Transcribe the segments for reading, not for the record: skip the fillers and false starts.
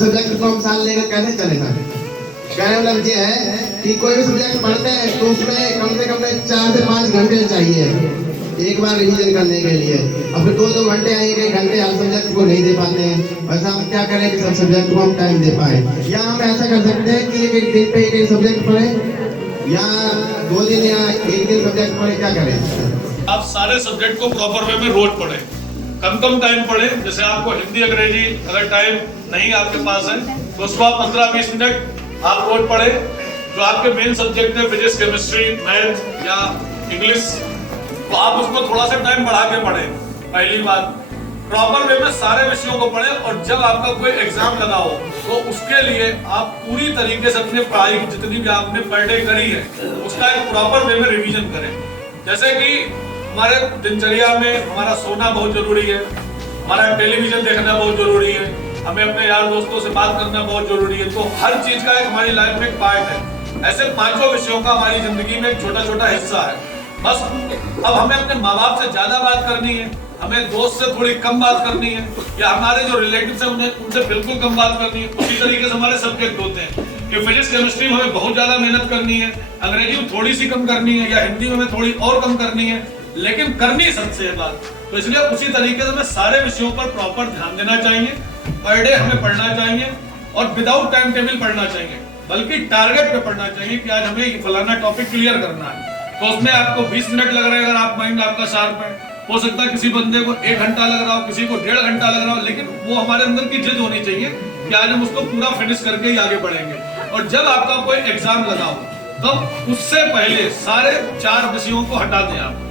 Subject को हम साल लेकर कैसे चलेगा? कहने मतलब ये है कि कोई भी सब्जेक्ट पढ़ते हैं तो उसमें कम से कम 4 से 5 घंटे चाहिए एक बार रिवीजन करने के लिए। अब फिर 2-2 घंटे या 1-1 घंटे हर सब्जेक्ट को नहीं दे पाते हैं। वैसा हम क्या करें कि सब सब्जेक्ट को हम टाइम दे पाए? या हम ऐसा कर सकते हैं कि एक दिन पे एक सब्जेक्ट पढ़े या 2 दिन या 1 दिन सब्जेक्ट पढ़े? क्या करें? आप सारे सब्जेक्ट को प्रॉपर वे में रोज पढ़ें, कम टाइम पढ़ें। जैसे आपको हिंदी अंग्रेजी अगर टाइम नहीं आपके पास है तो उसको 15-20 मिनट आप रोज पढ़ें। जो आपके मेन सब्जेक्ट है फिजिक्स, केमिस्ट्री, मैथ या इंग्लिश, तो आप उसको थोड़ा सा टाइम बढ़ा के पढ़ें। पहली बात, प्रॉपर वे में सारे विषयों को पढ़ें और जब आपका कोई एग्जाम लगा हो तो उसके लिए आप पूरी तरीके से अपने पढ़ाई की जितनी भी आपने पर डे करी है उसका एक प्रॉपर वे में रिवीजन करें। जैसे कि हमारे दिनचर्या में हमारा सोना बहुत जरूरी है, हमारा टेलीविजन देखना बहुत जरूरी है, हमें अपने यार दोस्तों से बात करना बहुत जरूरी है। तो हर चीज का एक हमारी लाइफ में एक पार्ट है। ऐसे 5 विषयों का हमारी जिंदगी में एक छोटा हिस्सा है। बस अब हमें अपने माँ बाप से ज्यादा बात करनी है, हमें दोस्त से थोड़ी कम बात करनी है, या हमारे जो रिलेटिव्स हैं उनसे बिल्कुल कम बात करनी है। उसी तरीके से हमारे सब्जेक्ट होते हैं कि फिजिक्स केमिस्ट्री में हमें बहुत ज्यादा मेहनत करनी है, अंग्रेजी में थोड़ी सी कम करनी है, या हिंदी में हमें थोड़ी और कम करनी है, लेकिन करनी सबसे है बात। तो इसलिए उसी तरीके से हमें सारे विषयों पर प्रॉपर ध्यान देना चाहिए, पर डे हमें पढ़ना चाहिए और विदाउट टाइम टेबल पढ़ना चाहिए, बल्कि टारगेट पे पढ़ना चाहिए कि आज हमें फलाना टॉपिक क्लियर करना है। तो उसमें आपको 20 मिनट लग रहे हैं, अगर आप माइंड आपका शार्प है। हो सकता है किसी बंदे को 1 घंटा लग रहा हो, किसी को 1.5 घंटा लग रहा हो, लेकिन वो हमारे अंदर की जिद होनी चाहिए कि आज हम उसको पूरा फिनिश करके ही आगे बढ़ेंगे। और जब आपका कोई एग्जाम लगा हो तब उससे पहले सारे 4 विषयों को हटा दें आप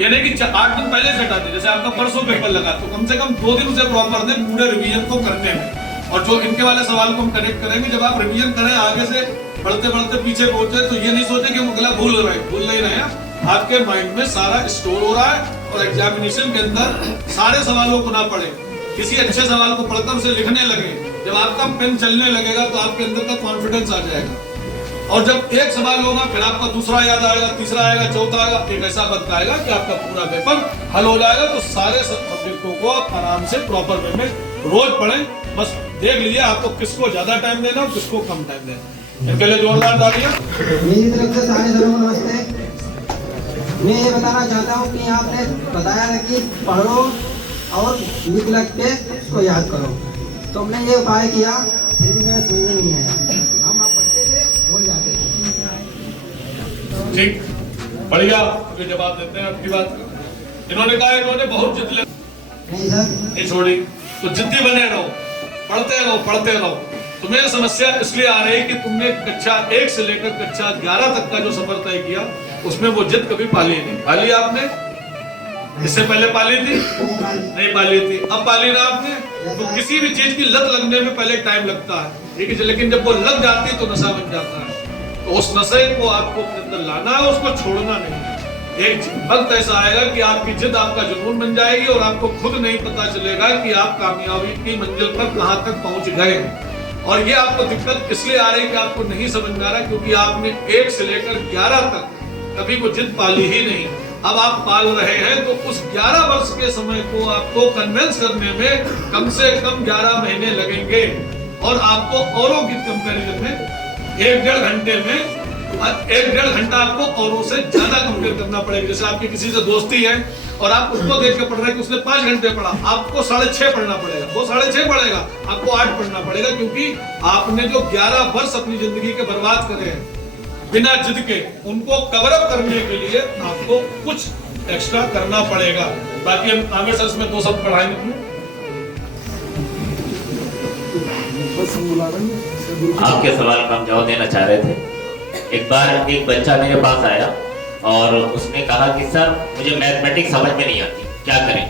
यानी कि 8 दिन पहले से हटा दें। जैसे आपका परसों पेपर लगा तो कम से कम 2 दिन उसे प्रॉपर दें पूरे रिवीजन को करने में। और जो इनके वाले सवाल को हम कनेक्ट करेंगे, जब आप रिवीजन करें आगे से बढ़ते पीछे पहुंचे तो ये नहीं सोचे कि हम अगला भूल नहीं रहे हैं। आपके माइंड में सारा स्टोर हो रहा है और एग्जामिनेशन के अंदर सारे सवालों को ना पढ़े, किसी अच्छे सवाल को पढ़कर उसे लिखने लगे। जब आपका पेन चलने लगेगा तो आपके अंदर का कॉन्फिडेंस आ जाएगा। और जब एक सवाल होगा फिर आपका दूसरा याद आएगा, तीसरा आएगा, चौथा आएगा, एक ऐसा वक्त आएगा कि आपका पूरा पेपर हल हो जाएगा। तो सारे सब्जेक्टों को आप आराम से प्रॉपर वे में रोज पढ़ें। बस देख लीजिए आपको किसको ज्यादा टाइम देना और किसको कम टाइम देना। इनके लिए जोरदार तालियां। मेरी तरफ से सारे सरों को नमस्ते। मैं ये बताना चाहता हूँ कि आपने बताया है कि पढ़ो और लिख के उसको याद करो, तो हमने ये उपाय किया फिर भी मेरे समझ में नहीं आया। हम आप पढ़ते थे भूल जाते थे। ठीक, बढ़िया, अभी जवाब देते हैं आपकी बात। इन्होंने कहा इन्होंने बहुत जिद नहीं सर, नहीं छोड़ी, तो जिद्दी बने रहो, पढ़ते रहो। तुम्हें समस्या इसलिए आ रही कि तुमने कक्षा 1 से लेकर कक्षा 11 तक का जो सफर तय किया उसमें वो जिद कभी पाली नहीं। पाली आपने? इससे पहले पाली थी? नहीं पाली थी। अब पाली ना आपने? तो किसी भी चीज की लत लगने में पहले टाइम लगता है, ठीक है, लेकिन जब वो लग जाती है तो नशा बन जाता है। तो उस नशे को आपको अपने अंदर लाना है, उसको छोड़ना नहीं है। एक वक्त ऐसा आएगा कि आपकी जिद आपका जुनून बन जाएगी और आपको खुद नहीं पता चलेगा कि आप कामयाबी की मंजिल पर कहां तक पहुंच गए। और ये आपको दिक्कत इसलिए आ रही है कि आपको नहीं समझ में आ रहा, क्योंकि आपने 1 से लेकर 11 तक कभी वो जिद पाली ही नहीं। अब आप पाल रहे हैं तो उस 11 वर्ष के समय को आपको कन्विंस करने में कम से कम 11 महीने लगेंगे। और आपको औरों की कंपैरिजन में 1-1.5 घंटे में 1-1.5 घंटा आपको औरों से ज्यादा कंपेयर करना पड़ेगा। जैसे आपकी किसी से दोस्ती है और आप उसको देख के पढ़ रहे हैं कि उसने 5 घंटे पढ़ा, आपको 6.5 पढ़ना पड़ेगा, वो 6.5 पढ़ेगा, आपको 8 पढ़ना पड़ेगा, क्योंकि आपने जो 11 वर्ष अपनी जिंदगी के बर्बाद करे हैं बिना जिद के, उनको कवर अप करने के लिए आपको कुछ एक्स्ट्रा करना पड़ेगा। बाकी हम आगे सर इसमें 2 शब्द पढ़ाएंगे। आपके सवाल का हम जवाब देना चाह रहे थे। एक बार एक बच्चा मेरे पास आया और उसने कहा कि सर मुझे मैथमेटिक्स समझ में नहीं आती, क्या करें?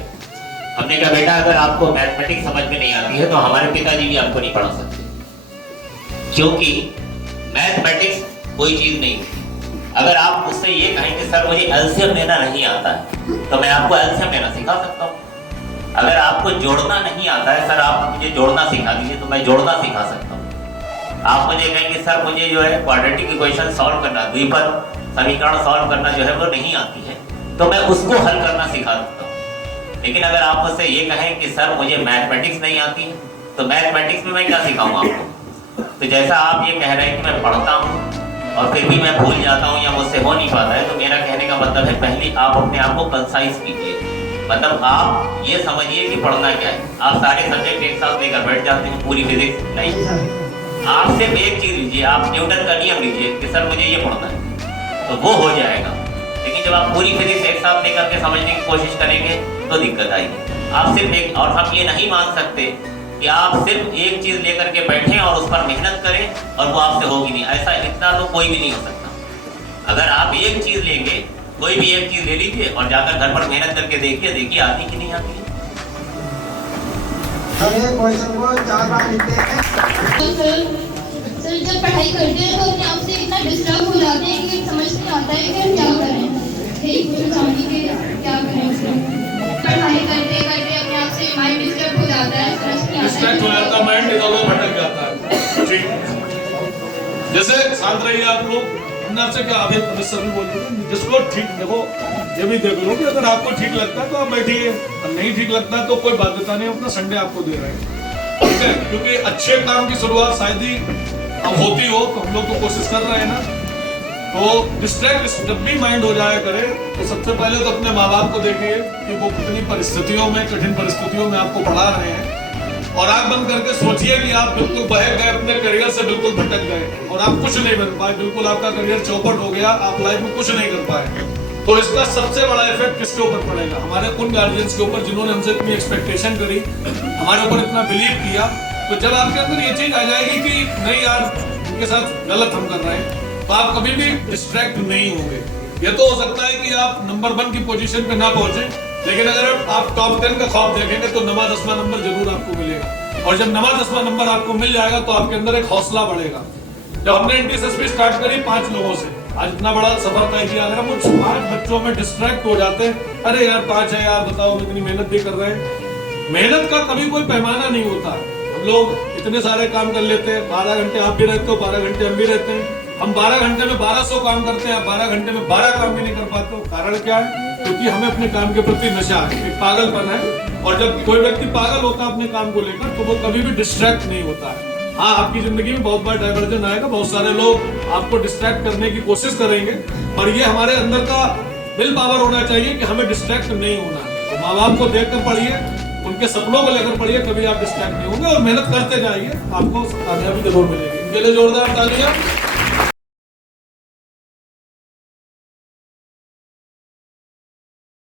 हमने कहा बेटा अगर आपको मैथमेटिक्स समझ में नहीं आती है तो हमारे पिताजी भी आपको नहीं पढ़ा सकते, क्योंकि मैथमेटिक्स कोई चीज नहीं। अगर आप मुझसे ये कहें कि सर मुझे एलसीएम लेना नहीं आता है तो मैं आपको एलसीएम लेना सिखा सकता हूँ। अगर आपको जोड़ना नहीं आता है, सर आप मुझे जोड़ना सिखा दीजिए, तो मैं जोड़ना सिखा सकता हूँ। आप मुझे कहेंगे सर मुझे जो है क्वाड्रेटिक इक्वेशन सॉल्व करना, द्विपद समीकरण सॉल्व करना जो है वो नहीं आती है, तो मैं उसको हल करना सिखा सकता हूँ। लेकिन अगर आप मुझसे ये कहें कि सर मुझे मैथमेटिक्स नहीं आती है तो मैथमेटिक्स में मैं क्या सिखाऊं आपको? तो जैसा आप ये कह रहे हैं कि मैं पढ़ता हूँ और फिर भी मैं भूल जाता हूँ या मुझसे हो नहीं पाता है, तो मेरा कहने का मतलब है पहले आप अपने आप को कंसाइज कीजिए। मतलब आप ये समझिए कि पढ़ना क्या है। आप सारे सब्जेक्ट एक साथ लेकर बैठ जाते हैं, पूरी फिजिक्स नहीं, आप सिर्फ एक चीज लीजिए, आप न्यूटन का नियम लीजिए कि सर मुझे ये पढ़ना है, तो वो हो जाएगा। लेकिन जब आप पूरी फिजिक्स एक साथ लेकर के समझने की कोशिश करेंगे तो दिक्कत आएगी। आप सिर्फ एक, और हम ये नहीं मान सकते कि आप सिर्फ एक चीज लेकर के बैठें और उस पर मेहनत करें और वो आपसे होगी नहीं, ऐसा इतना तो कोई भी नहीं हो सकता। अगर आप एक चीज लेंगे, कोई भी एक चीज ले लीजिए और जाकर घर पर मेहनत करके देखिए आती कि नहीं आती। हम एक क्वेश्चन को 4 बार लिखते हैं। सर जब पढ़ाई करते हैं तो अपने आप से इतना डिस्टर्ब हो जाते हैं कि समझ नहीं आता है कि हम क्या करें। यही पूछना चाहूँगी कि क्या करें। पढ़ाई करते करते अपने आप से माइंड डिस्टर्ब हो जाता है, समझ नहीं आता डिस्ट्रैक्ट हो जाता है, माइंड इधर उधर भटक जाता है। ठीक, जैसे शांत रहिए आप लोग, अंदर से क्या अभी सर भी बोलते हैं जिसको ठीक, देखो ये भी देख लो कि अगर आपको ठीक लगता है तो आप बैठिए, और नहीं ठीक लगता है तो कोई बाध्यता नहीं, अपना संडे आपको दे रहे हैं, ठीक है। क्योंकि अच्छे काम की शुरुआत शायद ही अब होती हो, तो हम लोग तो कोशिश कर रहे हैं ना। तो डिस्ट्रैक्ट जब भी माइंड हो जाया करे तो सबसे पहले तो अपने माँ बाप को देखिए कि वो कितनी परिस्थितियों में, कठिन परिस्थितियों में आपको पढ़ा रहे हैं, और आंख बंद करके सोचिए कि आप बिल्कुल बह गए, अपने करियर से बिल्कुल भटक गए और आप कुछ नहीं बन पाए, बिल्कुल आपका करियर चौपट हो गया, आप लाइफ में कुछ नहीं कर पाए। तो इसका सबसे बड़ा इफेक्ट किसके ऊपर पड़ेगा? हमारे उन गार्जियंस के ऊपर जिन्होंने हमसे इतनी एक्सपेक्टेशन करी, हमारे ऊपर इतना बिलीव किया। तो जब आपके अंदर ये चीज आ जाएगी कि नहीं यार उनके साथ गलत हम कर रहे हैं, तो आप कभी भी डिस्ट्रैक्ट नहीं होंगे। ये तो हो सकता है कि आप नंबर 1 की पोजीशन पे ना पहुंचे, लेकिन अगर आप टॉप 10 का ख्वाब देखेंगे तो 9वां 10वां नंबर जरूर आपको मिलेगा। और जब 9वां 10वां नंबर आपको मिल जाएगा तो आपके अंदर एक हौसला बढ़ेगा। जब हमने एनटीएसएसपी स्टार्ट करी 5 लोगों से, आज इतना बड़ा सफर तय किया, अगर हम उन 5 बच्चों में डिस्ट्रैक्ट हो जाते हैं, अरे यार 5 है यार, बताओ हम इतनी मेहनत भी कर रहे हैं। मेहनत का कभी कोई पैमाना नहीं होता। हम लोग इतने सारे काम कर लेते हैं, 12 घंटे आप भी रहते हो, 12 घंटे हम भी रहते हैं। हम 12 घंटे में 1200 काम करते हैं, 12 घंटे में 12 काम भी नहीं कर पाते हो। कारण क्या है? क्योंकि हमें अपने काम के प्रति नशा है, एक पागलपन है। और जब कोई व्यक्ति पागल होता है अपने काम को लेकर, तो वो कभी भी डिस्ट्रैक्ट नहीं होता है। हाँ, आपकी जिंदगी में बहुत बार डाइवर्जन आएगा, बहुत सारे लोग आपको डिस्ट्रैक्ट करने की कोशिश करेंगे, पर ये हमारे अंदर का विल पावर होना चाहिए कि हमें डिस्ट्रैक्ट नहीं होना है। तो माँ बाप को देख कर पढ़िए, उनके सपनों को लेकर पढ़िए, कभी आप डिस्ट्रैक्ट नहीं होंगे और मेहनत करते जाइए, आपको कामयाबी जरूर मिलेगी। इनके लिए जोरदार तालियां।